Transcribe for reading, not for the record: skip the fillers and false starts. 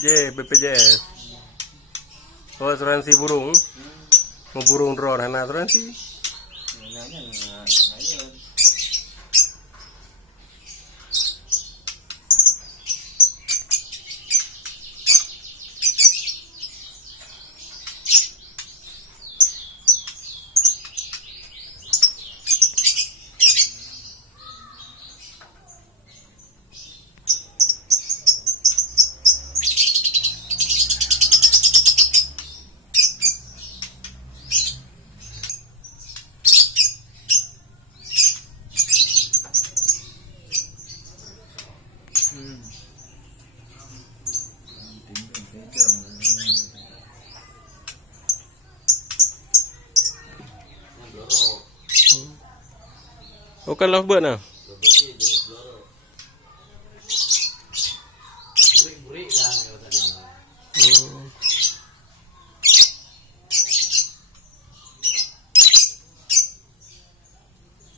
BPJS. Oh, asuransi burung. Mau burung drone hana asuransi. Oh, kan lovebird nah.